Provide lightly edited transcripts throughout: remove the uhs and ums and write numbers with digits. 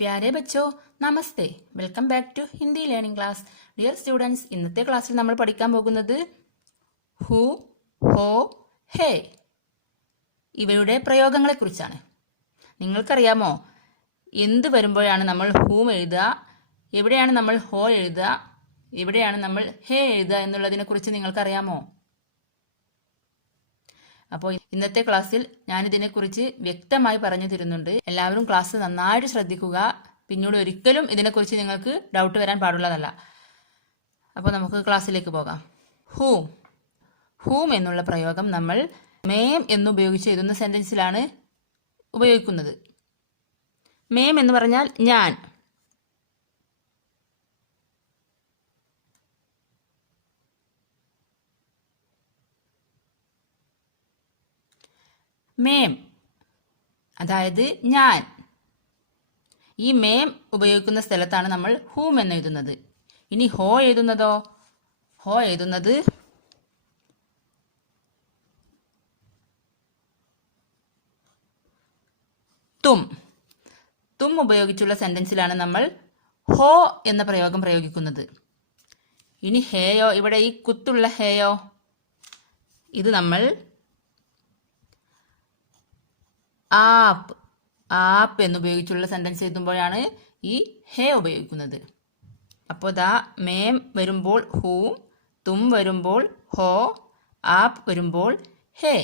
പ്യാരെ ബച്ചോ നമസ്തേ. Welcome back to Hindi learning class. Dear students, ഇന്നത്തെ ക്ലാസ്സിൽ നമ്മൾ പഠിക്കാൻ പോകുന്നത് ഹു, ഹോ, ഹേ ഇവയുടെ പ്രയോഗങ്ങളെക്കുറിച്ചാണ്. നിങ്ങൾക്കറിയാമോ എന്ത് വരുമ്പോഴാണ് നമ്മൾ ഹൂം എഴുതുക, എവിടെയാണ് നമ്മൾ ഹോ എഴുതുക, എവിടെയാണ് നമ്മൾ ഹേ എഴുതുക എന്നുള്ളതിനെക്കുറിച്ച് നിങ്ങൾക്കറിയാമോ? അപ്പോൾ ഇന്നത്തെ ക്ലാസ്സിൽ ഞാനിതിനെക്കുറിച്ച് വ്യക്തമായി പറഞ്ഞു തരുന്നുണ്ട്. എല്ലാവരും ക്ലാസ് നന്നായിട്ട് ശ്രദ്ധിക്കുക. പിന്നീട് ഒരിക്കലും ഇതിനെക്കുറിച്ച് നിങ്ങൾക്ക് ഡൗട്ട് വരാൻ പാടുള്ളതല്ല. അപ്പോൾ നമുക്ക് ക്ലാസ്സിലേക്ക് പോകാം. ഹൂം. ഹൂം എന്നുള്ള പ്രയോഗം നമ്മൾ മേം എന്നുപയോഗിച്ച് എഴുതുന്ന സെന്റൻസിലാണ് ഉപയോഗിക്കുന്നത്. മേം എന്ന് പറഞ്ഞാൽ ഞാൻ. മേം അതായത് ഞാൻ. ഈ മേം ഉപയോഗിക്കുന്ന സ്ഥലത്താണ് നമ്മൾ ഹൂം എന്ന് എഴുതുന്നത്. ഇനി ഹോ എഴുതുന്നതോ? ഹോ എഴുതുന്നത് തും. തും ഉപയോഗിച്ചുള്ള സെന്റൻസിലാണ് നമ്മൾ ഹോ എന്ന പ്രയോഗം പ്രയോഗിക്കുന്നത്. ഇനി ഹേയോ, ഇവിടെ ഈ കുത്തുള്ള ഹേയോ, ഇത് നമ്മൾ ആപ്പ്. ആപ്പ് എന്നുപയോഗിച്ചുള്ള സെന്റൻസ് എഴുതുമ്പോഴാണ് ഈ ഹേ ഉപയോഗിക്കുന്നത്. അപ്പോൾ ദാ മേം വരുമ്പോൾ ഹൂം, തും വരുമ്പോൾ ഹോ, ആപ്പ് വരുമ്പോൾ ഹേ.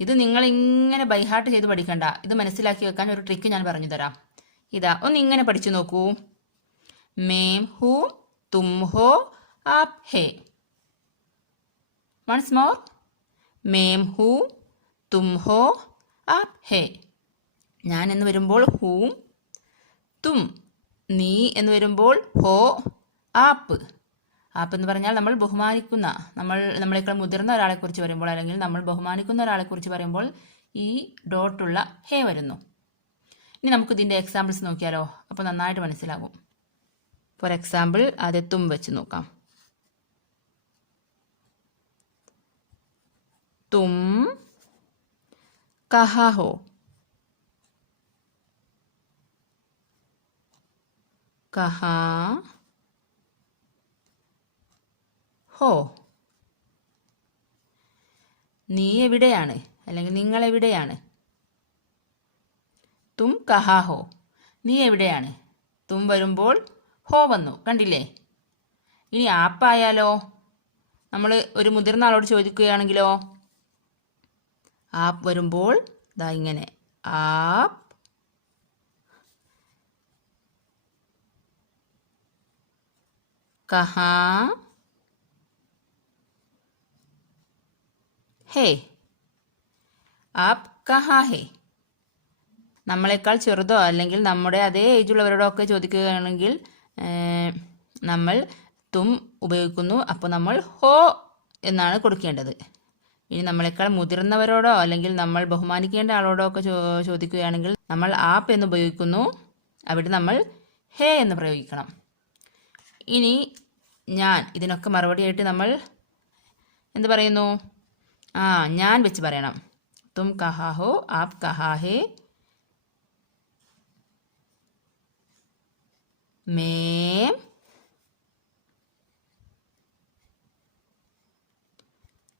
ഇത് നിങ്ങൾ ഇങ്ങനെ ബൈഹാർട്ട് ചെയ്ത് പഠിക്കണ്ട. ഇത് മനസ്സിലാക്കി വെക്കാൻ ഒരു ട്രിക്ക് ഞാൻ പറഞ്ഞു തരാം. ഇതാ ഒന്ന് ഇങ്ങനെ പഠിച്ചു നോക്കൂ. മേം ഹൂം, തും ഹോ, ആപ്പ് ഹേ. Once more. മേം ഹൂം, തും ഹോ, ആപ്പ് ഹേ. ഞാൻ എന്ന് വരുമ്പോൾ ഹൂം, തും. നീ എന്ന് വരുമ്പോൾ ഹോ, ആപ്പ്. ആപ്പ് എന്ന് പറഞ്ഞാൽ നമ്മൾ ബഹുമാനിക്കുന്ന, നമ്മളെക്കാൾ മുതിർന്ന ഒരാളെക്കുറിച്ച് പറയുമ്പോൾ, അല്ലെങ്കിൽ നമ്മൾ ബഹുമാനിക്കുന്ന ഒരാളെക്കുറിച്ച് പറയുമ്പോൾ ഈ ഡോട്ടുള്ള ഹേ വരുന്നു. ഇനി നമുക്ക് ഇതിൻ്റെ എക്സാമ്പിൾസ് നോക്കിയാലോ? അപ്പോൾ നന്നായിട്ട് മനസ്സിലാകും. ഫോർ എക്സാമ്പിൾ ആദ്യം തും വെച്ച് നോക്കാം. തും കഹാ ഹോ. കഹാ ഹോ. നീ എവിടെയാണ്, അല്ലെങ്കിൽ നിങ്ങൾ എവിടെയാണ്? തും കഹാ ഹോ. നീ എവിടെയാണ്? തും വരുമ്പോൾ ഹോ വന്നു, കണ്ടില്ലേ? ഇനി ആപ്പായാലോ? നമ്മൾ ഒരു മുതിർന്ന ആളോട് ചോദിക്കുകയാണെങ്കിലോ? ആപ്പ് വരുമ്പോൾ ദാ ഇങ്ങനെ ആപ്പ്. കഹാ ഹേ. ആപ്പ് കഹാ ഹേ. നമ്മളെക്കാൾ ചെറുതോ അല്ലെങ്കിൽ നമ്മുടെ അതേ ഏജുള്ളവരോടോ ഒക്കെ ചോദിക്കുകയാണെങ്കിൽ നമ്മൾ തും ഉപയോഗിക്കുന്നു. അപ്പോൾ നമ്മൾ ഹോ എന്നാണ് കൊടുക്കേണ്ടത്. ഇനി നമ്മളെക്കാൾ മുതിർന്നവരോടോ അല്ലെങ്കിൽ നമ്മൾ ബഹുമാനിക്കേണ്ട ആളോടോ ഒക്കെ ചോദിക്കുകയാണെങ്കിൽ നമ്മൾ ആപ്പ് എന്ന് ഉപയോഗിക്കുന്നു. അവിടെ നമ്മൾ ഹേ എന്ന് പ്രയോഗിക്കണം. ഇനി ഞാൻ. ഇതിനൊക്കെ മറുപടിയായിട്ട് നമ്മൾ എന്ത് പറയുന്നു? ഞാൻ വെച്ച് പറയണം. തും കഹാ ഹോ, ആപ്പ് കഹാ ഹേ. മേം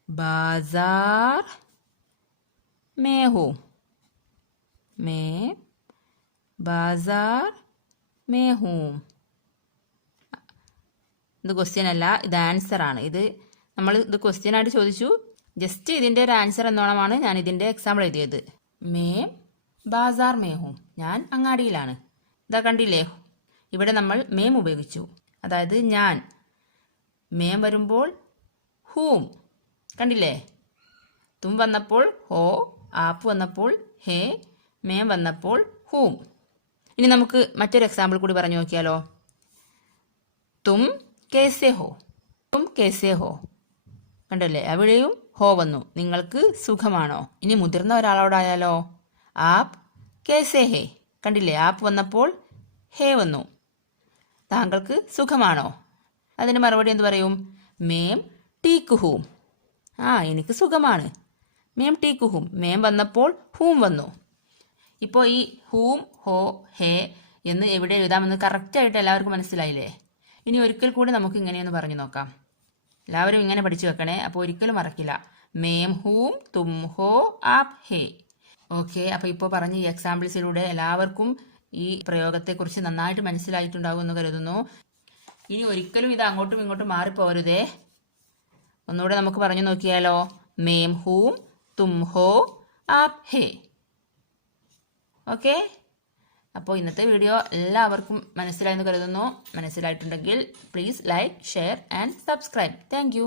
बाजार में हूँ. मैं बाजार में हूँ. ഇത് ക്വസ്റ്റ്യൻ അല്ല, ഇത് ആൻസർ ആണ്. ഇത് ക്വസ്റ്റ്യൻ ആയിട്ട് ചോദിച്ചു. ജസ്റ്റ് ഇതിൻ്റെ ഒരു ആൻസർ എന്നോണമാണ് ഞാൻ ഇതിൻ്റെ എക്സാമ്പിൾ എഴുതിയത്. മേം ബാസാർ മേ ഹൂം. ഞാൻ അങ്ങാടിയിലാണ്. ഇതാ കണ്ടില്ലേ? ഇവിടെ നമ്മൾ മേം ഉപയോഗിച്ചു, അതായത് ഞാൻ. മേം വരുമ്പോൾ ഹൂം, കണ്ടില്ലേ? തും വന്നപ്പോൾ ഹോ, ആപ്പ് വന്നപ്പോൾ ഹേ, മേം വന്നപ്പോൾ ഹൂം. ഇനി നമുക്ക് മറ്റൊരു എക്സാമ്പിൾ കൂടി പറഞ്ഞു നോക്കിയാലോ? തും കേസേ ഹോ. തും കേസേ ഹോ. കണ്ടല്ലേ? അവിടെയും ഹോ വന്നു. നിങ്ങൾക്ക് സുഖമാണോ? ഇനി മുതിർന്ന ഒരാളോടായാലോ? ആപ്പ് കേസേ ഹേ. കണ്ടില്ലേ? ആപ്പ് വന്നപ്പോൾ ഹേ വന്നു. താങ്കൾക്ക് സുഖമാണോ? അതിന് മറുപടി എന്ത് പറയും? മേം ടീക്ക് ഹൂം. എനിക്ക് സുഖമാണ്. മേം ടീക്ക് ഹൂം. മേം വന്നപ്പോൾ ഹൂം വന്നു. ഇപ്പോൾ ഈ ഹൂം, ഹോ, ഹേ എന്ന് എവിടെ എഴുതാമെന്ന് കറക്റ്റായിട്ട് എല്ലാവർക്കും മനസ്സിലായില്ലേ? ഇനി ഒരിക്കൽ കൂടി നമുക്ക് ഇങ്ങനെയൊന്ന് പറഞ്ഞു നോക്കാം. എല്ലാവരും ഇങ്ങനെ പഠിച്ചു വെക്കണേ, അപ്പോൾ ഒരിക്കലും മറക്കില്ല. മേം ഹൂം തും ഹോ ആപ് ഹേ. ഓക്കെ, അപ്പോൾ ഇപ്പോൾ പറഞ്ഞ ഈ എക്സാമ്പിൾസിലൂടെ എല്ലാവർക്കും ഈ പ്രയോഗത്തെക്കുറിച്ച് നന്നായിട്ട് മനസ്സിലായിട്ടുണ്ടാവും എന്ന് കരുതുന്നു. ഇനി ഒരിക്കലും ഇത് അങ്ങോട്ടും ഇങ്ങോട്ടും മാറിപ്പോരുതേ. ഒന്നുകൂടെ നമുക്ക് പറഞ്ഞു നോക്കിയാലോ? മേം ഹൂം തും ഹോ ആപ് ഹേ. ഓക്കെ, അപ്പോൾ ഇന്നത്തെ വീഡിയോ എല്ലാവർക്കും മനസ്സിലായെന്ന് കരുതുന്നു. മനസ്സിലായിട്ടുണ്ടെങ്കിൽ please like, share and subscribe. Thank U.